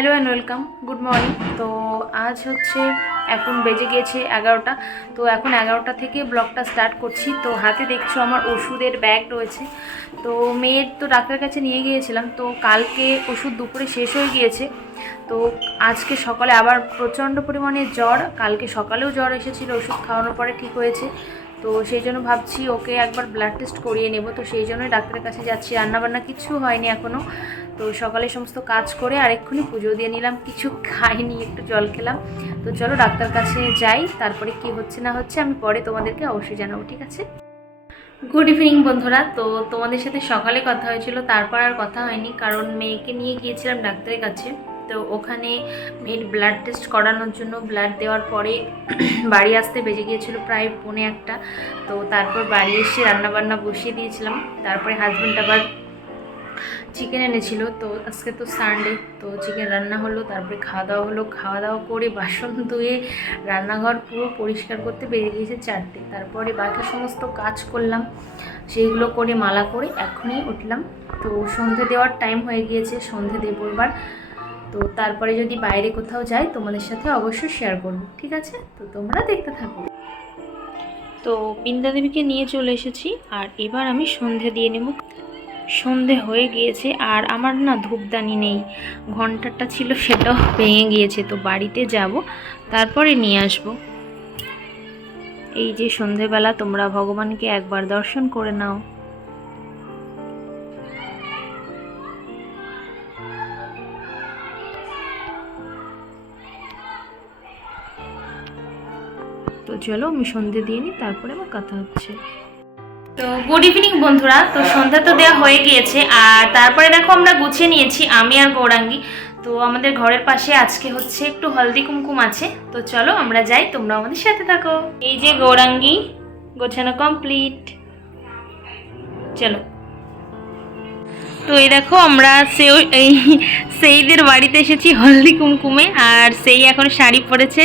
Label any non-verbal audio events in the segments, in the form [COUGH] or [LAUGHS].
Hello and welcome, good morning. তো আজ হচ্ছে এখন বেজে গিয়েছে এগারোটা। তো এখন এগারোটা থেকে ব্লগটা স্টার্ট করছি। তো হাতে দেখছ আমার ওষুধের ব্যাগ রয়েছে। তো মেয়ের তো ডাক্তারের কাছে নিয়ে গিয়েছিলাম। তো কালকে ওষুধ দুপুরে শেষ হয়ে গিয়েছে। তো আজকে সকালে আবার প্রচণ্ড পরিমাণে জ্বর। কালকে সকালেও জ্বর এসেছিল। ওষুধ খাওয়ানোর পরে ঠিক হয়েছে। তো সেই জন্য ভাবছি ওকে একবার ব্লাড টেস্ট করিয়ে নেব। তো সেই জন্যই ডাক্তারের কাছে যাচ্ছি। রান্নাবান্না কিছু হয়নি এখনও তো সকালে সমস্ত কাজ করে আরেকক্ষুনি পুজো দিয়ে নিলাম। কিছু খাইনি, একটু জল খেলাম। তো চলো ডাক্তার কাছে যাই। তারপরে কি হচ্ছে না হচ্ছে আমি পরে তোমাদেরকে অবশ্যই জানাব, ঠিক আছে? গুড ইভিনিং বন্ধুরা। তো তোমাদের সাথে সকালে কথা হয়েছিল, তারপর আর কথা হয়নি। কারণ মেয়েকে নিয়ে গিয়েছিলাম ডাক্তারের কাছে। তো ওখানে মেয়ের ব্লাড টেস্ট করানোর জন্য ব্লাড দেওয়ার পরে [CLEARS THROAT] বাড়ি আসতে বেজে গিয়েছিল প্রায় পৌনে একটা। তো তারপর বাড়ি এসে রান্নাবান্না বসিয়ে দিয়েছিলাম। তারপরে হাজব্যান্ড আবার চিকেন এনেছিল। তো আজকে তো সানডে তো চিকেন রান্না হলো, তারপরে খাওয়া দাওয়া হলো। খাওয়া দাওয়া করে বাসন ধুয়ে রান্নাঘর পুরো পরিষ্কার করতে বেরিয়ে গিয়েছে চারটে। তারপরে বাকি সমস্ত কাজ করলাম। সেইগুলো করে মালা করে এখনই উঠলাম। তো সন্ধে দেওয়ার টাইম হয়ে গিয়েছে। সন্ধে দেবো এবার। তো তারপরে যদি বাইরে কোথাও যাই, তোমাদের সাথে অবশ্যই শেয়ার করব, ঠিক আছে? তো তোমরা দেখতে থাকো। তো বৃন্দা দেবীকে নিয়ে চলে এসেছি, আর এবার আমি সন্ধে দিয়ে নেব। সন্ধে হয়ে গিয়েছে, আর আমার না ধূপদানি নেই। ঘন্টাটা ছিল, সেটাও ভেঙে গিয়েছে, তো বাড়িতে যাব, তারপরে নিয়ে আসব। এই যে সন্ধেবেলা, তোমরা ভগবানকে একবার দর্শন করে নাও। চলো, আমি সন্ধে দিয়ে নিই, তারপরে আমার কথা হচ্ছে। তো গুড ইভিনিং বন্ধুরা, তো সন্ধ্যা তো দেওয়া হয়ে গিয়েছে, আর তারপরে দেখো আমরা গুছিয়ে নিয়েছি, আমি আর গৌরাঙ্গি। তো আমাদের ঘরের পাশে আজকে হচ্ছে একটু হলদি কুমকুম আছে, তো চলো আমরা যাই তোমরা আমাদের সাথে থাকো। এই যে গৌরাঙ্গি, গোছানো কমপ্লিট চলো। তো এই দেখো আমরা সেও, এই সেইদের বাড়িতে এসেছি হলদি কুমকুমে, আর সেই এখন শাড়ি পরেছে।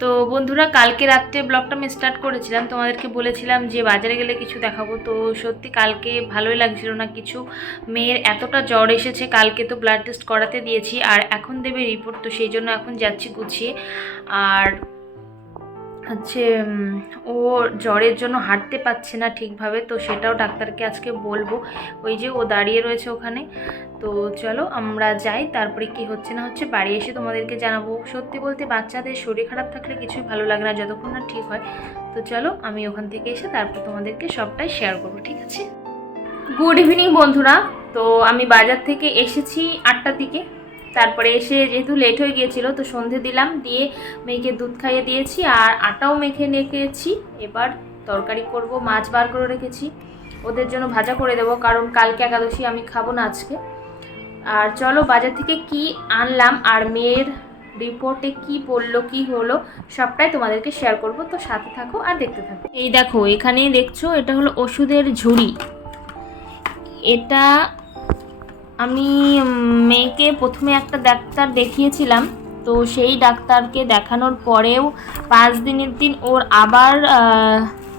তো বন্ধুরা, কালকে রাত্রে ব্লগটা আমি স্টার্ট করেছিলাম। তোমাদেরকে বলেছিলাম যে বাজারে গেলে কিছু দেখাবো। তো সত্যি কালকে ভালোই লাগছিল না কিছু। মেয়ের এতটা জ্বর এসেছে, কালকে তো ব্লাড টেস্ট করাতে দিয়েছি। আর এখন দেবে রিপোর্ট তো সেই জন্য এখন যাচ্ছি গুছিয়ে। আর হচ্ছে ও জ্বরের জন্য হাঁটতে পারছে না ঠিকভাবে, তো সেটাও ডাক্তারকে আজকে বলব। ওই যে ও দাঁড়িয়ে রয়েছে ওখানে। তো চলো আমরা যাই, তারপরে কি হচ্ছে না হচ্ছে, বাড়ি এসে তোমাদেরকে জানাব। সত্যি বলতে বাচ্চাদের শরীর খারাপ থাকলে কিছুই ভালো লাগে না, যতক্ষণ না ঠিক হয়। তো চলো আমি ওখান থেকে এসে তারপর তোমাদেরকে সবটাই শেয়ার করব, ঠিক আছে? গুড ইভিনিং বন্ধুরা, তো আমি বাজার থেকে এসেছি আটটার দিকে। তারপরে এসে যেহেতু লেট হয়ে গিয়েছিল, তো সন্ধে দিলাম, দিয়ে মেয়েকে দুধ খাইয়ে দিয়েছি আর আটাও মেখে রেখেছি। এবার তরকারি করব, মাছ বার করে রেখেছি। ওদের জন্য ভাজা করে দেবো, কারণ কালকে একাদশী আমি খাব না আজকে। আর চলো বাজার থেকে কি আনলাম আর মেয়ের রিপোর্টে কি পড়ল, কি হলো, সবটাই তোমাদেরকে শেয়ার করব। তো সাথে থাকো আর দেখতে থাকো। এই দেখো এখানে দেখছ, এটা হলো ওষুধের ঝুড়ি। এটা আমি মেয়েকে প্রথমে একটা ডাক্তার দেখিয়েছিলাম। তো সেই ডাক্তারকে দেখানোর পরেও পাঁচ দিনের দিন ওর আবার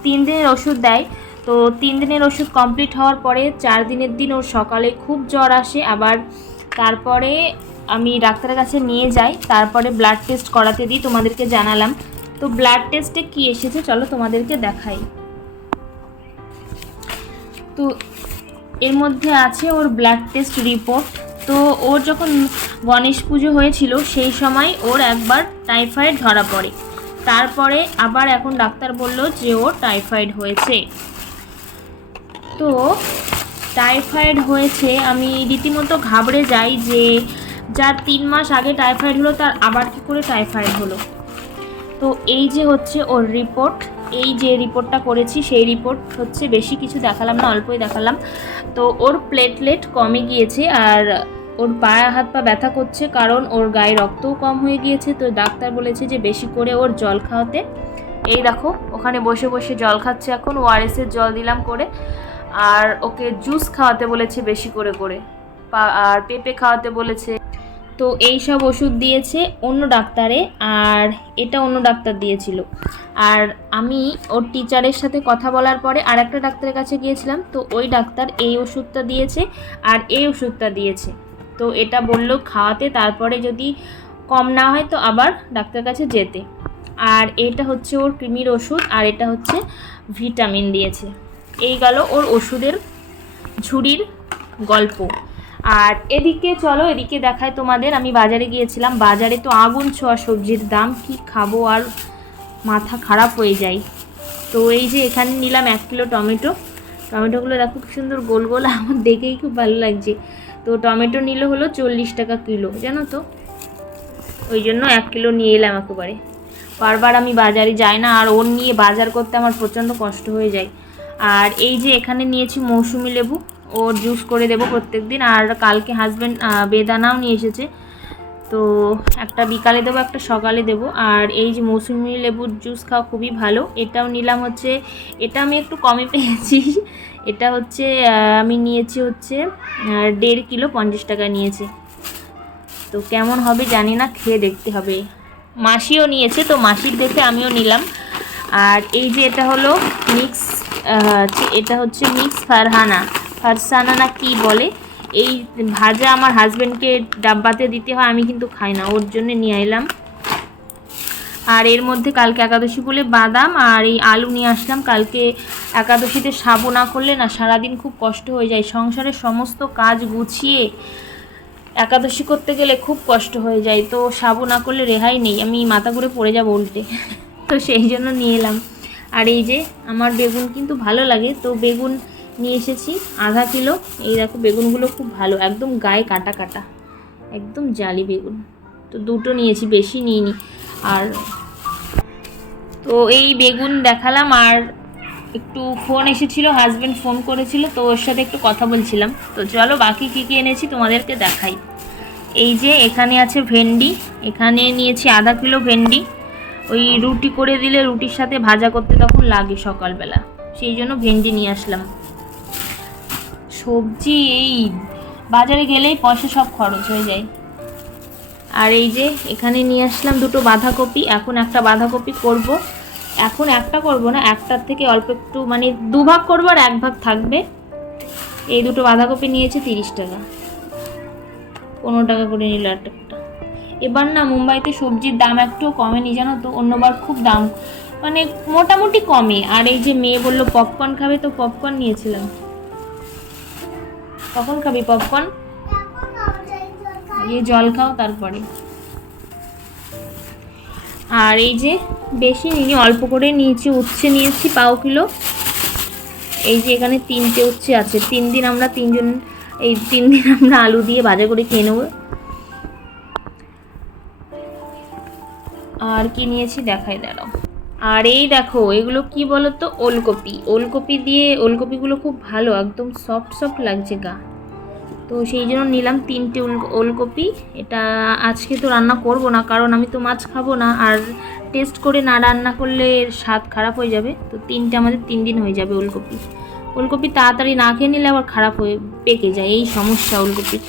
তিন দিনের ওষুধ দেয়। তো তিন দিনের ওষুধ কমপ্লিট হওয়ার পরে চার দিনের দিন ওর সকালে খুব জ্বর আসে। আবার তারপরে আমি ডাক্তারের কাছে নিয়ে যাই। তারপরে ব্লাড টেস্ট করাতে দিই, তোমাদেরকে জানালাম। তো ব্লাড টেস্টে কি এসেছে? চলো তোমাদেরকে দেখাই। তো এর মধ্যে আছে ওর ব্ল্যাক টেস্ট রিপোর্ট তো ওর যখন গণেশ পুজো হয়েছিল, সেই সময় ওর একবার টাইফয়েড ধরা পড়ে। তারপরে আবার এখন ডাক্তার বলল যে ওর টাইফয়েড হয়েছে। তো টাইফয়েড হয়েছে, আমি রীতিমতো ঘাবড়ে যাই যে যার তিন মাস আগে টাইফয়েড হলো, তার আবার কি করে টাইফয়েড হলো? তো এই যে হচ্ছে ওর রিপোর্ট এই যে রিপোর্টটা করেছি, সেই রিপোর্ট হচ্ছে বেশি কিছু দেখালাম না, অল্পই দেখালাম। তো ওর প্লেটলেট কমে গিয়েছে আর ওর পায়ে হাত পা ব্যথা করছে কারণ ওর গায়ে রক্তও কম হয়ে গিয়েছে। তো ডাক্তার বলেছে যে বেশি করে ওর জল খাওয়াতে। এই দেখো, ওখানে বসে বসে জল খাচ্ছে এখন ওআরএসের জল দিলাম করে। আর ওকে জুস খাওয়াতে বলেছে বেশি করে করে। আর পেঁপে খাওয়াতে বলেছে। তো এই সব ওষুধ দিয়েছে অন্য ডাক্তারে, আর এটা অন্য ডাক্তার দিয়েছিল। আর আমি ওর টিচারের সাথে কথা বলার পরে আর একটা ডাক্তারের কাছে গিয়েছিলাম, তো ওই ডাক্তার এই ওষুধটা দিয়েছে আর এই ওষুধটা দিয়েছে। তো এটা বলল খাওয়াতে, তারপরে যদি কম না হয় তো আবার ডাক্তার কাছে যেতে। আর এটা হচ্ছে ওর কৃমির ওষুধ আর এটা হচ্ছে ভিটামিন দিয়েছে। এই গেল ওর ওষুধের ঝুড়ির গল্প। আর এদিকে চলো, এদিকে দেখায় তোমাদের, আমি বাজারে গিয়েছিলাম, বাজারে তো আগুন ছোঁয়া সবজির দাম, কি খাব আর মাথা খারাপ হয়ে যায়। তো এই যে এখানে নিলাম এক কিলো টমেটো। টমেটোগুলো দেখো খুব সুন্দর গোল গোল, আমার দেখেই খুব ভালো লাগছে। তো টমেটো নিলে হলো চল্লিশ টাকা কিলো, জানো তো? ওই জন্য এক কিলো নিয়ে এলাম একেবারে। বারবার আমি বাজারে যাই না, আর ওর নিয়ে বাজার করতে আমার প্রচণ্ড কষ্ট হয়ে যায়। আর এই যে এখানে নিয়েছি মৌসুমি লেবু, ওর জুস করে দেবো প্রত্যেক দিন আর কালকে হাজব্যান্ড বেদানাও নিয়ে এসেছে। তো একটা বিকালে দেবো, একটা সকালে দেবো। আর এই যে মৌসুমি লেবুর জুস খাওয়া খুবই ভালো। এটাও নিলাম হচ্ছে, এটা আমি একটু কমে পেয়েছি। এটা হচ্ছে আমি নিয়েছি হচ্ছে দেড় কিলো পঞ্চাশ টাকা নিয়েছে। তো কেমন হবে জানি না, খেয়ে দেখতে হবে। মাসিও নিয়েছে, তো মাসির দেখে আমিও নিলাম। আর এই যে এটা হলো মিক্স এটা হচ্ছে মিক্স ফারহানা। ফারসানা না কি বলে? এই ভাজা আমার হাজব্যান্ডকে ডাব্বাতে দিতে হয়, আমি কিন্তু খাই না, ওর জন্য নিয়ে এলাম। আর এর মধ্যে কালকে একাদশী বলে বাদাম আর এই আলু নিয়ে আসলাম। কালকে একাদশীতে সাবু না করলে না, সারাদিন খুব কষ্ট হয়ে যায়। সংসারের সমস্ত কাজ গুছিয়ে একাদশী করতে গেলে খুব কষ্ট হয়ে যায়। তো সাবু না করলে রেহাই নেই, আমি মাথা ঘুরে পড়ে যাব উল্টে। [LAUGHS] তো সেই জন্য নিয়ে এলাম। আর এই যে, আমার বেগুন কিন্তু ভালো লাগে, তো বেগুন নিয়ে এসেছি, আধা কিলো। এই দেখো, বেগুনগুলো খুব ভালো, একদম গায়ে কাটা কাটা, একদম জালি বেগুন। তো দুটো নিয়েছি, বেশি নিইনি। আর তো এই বেগুন দেখালাম, আর একটু ফোন এসেছিল হাজব্যান্ড ফোন করেছিল, তো ওর সাথে একটু কথা বলছিলাম। তো চলো, বাকি কী কী এনেছি তোমাদেরকে দেখাই। এই যে, এখানে আছে ভেন্ডি, এখানে নিয়েছি আধা কিলো ভেন্ডি। ওই রুটি করে দিলে রুটির সাথে ভাজা করতে তখন লাগে সকালবেলা। সেই জন্য ভেন্ডি নিয়ে আসলাম। সবজি এই বাজারে গেলেই পয়সা সব খরচ হয়ে যায়। আর এই যে এখানে নিয়ে আসলাম দুটো বাঁধাকপি, এখন একটা বাঁধাকপি করব। এখন একটা করব না, একটার থেকে অল্প একটু মানে দুভাগ করব আর এক ভাগ থাকবে। এই দুটো বাঁধাকপি নিয়েছে তিরিশ টাকা। পনেরো টাকা করে নিল একটা এবার না মুম্বাইতে সবজির দাম একটু কমেনি, জানো তো? অন্যবার খুব দাম মানে মোটামুটি কমে আর এই যে মেয়ে বলল পপকর্ন খাবে তো পপকর্ন নিয়েছিলাম। কখন খাবি পপকর্ন এই জল খাও তারপরে। আর এই যে বেশি নিয়ে অল্প করে নিয়েছি, উচ্ছে নিয়েছি পাও কিলো। এই যে এখানে তিনটে উচ্ছে আছে। তিন দিন আমরা তিনজন, এই তিন দিন আমরা আলু দিয়ে ভাজা করে খেয়ে নেব। আর কি নিয়েছি দেখাই, দাঁড়াও। আর এই দেখো, এগুলো কি বলো তো ওলকপি। ওলকপি দিয়ে, ওলকপিগুলো খুব ভালো, একদম সফট সফট লাগছে গা। তো সেই জন্য নিলাম তিনটে ওল- ওলকপি। এটা আজকে তো রান্না করব না, কারণ আমি তো মাছ খাব না। আর টেস্ট করে না রান্না করলে স্বাদ খারাপ হয়ে যাবে। তো তিনটে আমাদের তিন দিন হয়ে যাবে ওলকপি। ওলকপি তাড়াতাড়ি না খেয়ে নিলে আবার খারাপ হয়ে পেকে যায়। এই সমস্যা ওলকপির।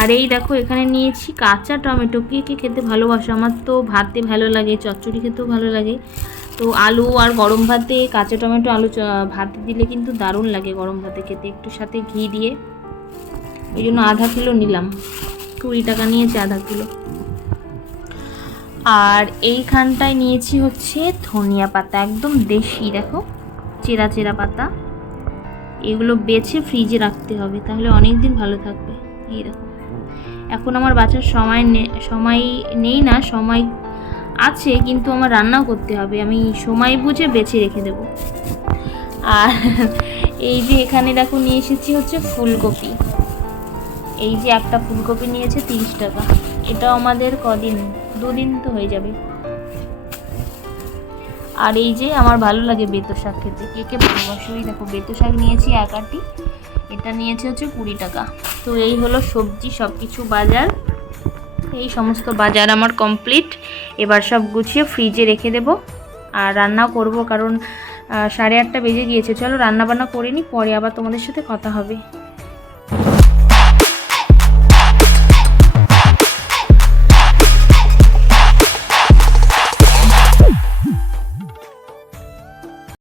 আর এই দেখো, এখানে নিয়েছি কাঁচা টমেটো। কে কে খেতে ভালোবাসো? আমার তো ভাতে ভালো লাগে, চচ্চড়ি খেতেও ভালো লাগে। তো আলু আর গরম ভাতে, কাঁচা টমেটো, আলু ভাতে দিলে কিন্তু দারুণ লাগে গরম ভাতে খেতে। একটু সাথে ঘি দিয়ে। ওই জন্য আধা কিলো নিলাম। কুড়ি টাকা নিয়েছে আধা কিলো। আর এইখানটায় নিয়েছি হচ্ছে ধনিয়া পাতা, একদম দেশি, দেখো। চেরা চেরা পাতা। এগুলো বেছে ফ্রিজে রাখতে হবে, তাহলে অনেক দিন ভালো থাকবে। এই দেখো। এখন আমার বাচ্চার সময় সময় নেই না, সময় আছে, কিন্তু আমার রান্নাও করতে হবে। আমি সময় বুঝে বেছে রেখে দেব। আর [LAUGHS] এই যে এখানে দেখো নিয়ে এসেছি হচ্ছে ফুলকপি। এই যে একটা ফুলকপি নিয়েছে তিরিশ টাকা। এটা আমাদের কদিন, দুদিন তো হয়ে যাবে। আর এই যে আমার ভালো লাগে বেতো শাক খেতে। কে কে ভালোবাসো? দেখো, বেতো শাক নিয়েছি এক আটি। এটা নিয়েছে হচ্ছে কুড়ি টাকা। তো এই হলো সবজি সব কিছু বাজার। এই সমস্ত বাজার আমার কমপ্লিট এবার সব গুছিয়ে ফ্রিজে রেখে দেব। আর রান্নাও করব কারণ সাড়ে আটটা বেজে গিয়েছে। চলো রান্না বান্না করে নিই পরে আবার তোমাদের সাথে কথা হবে।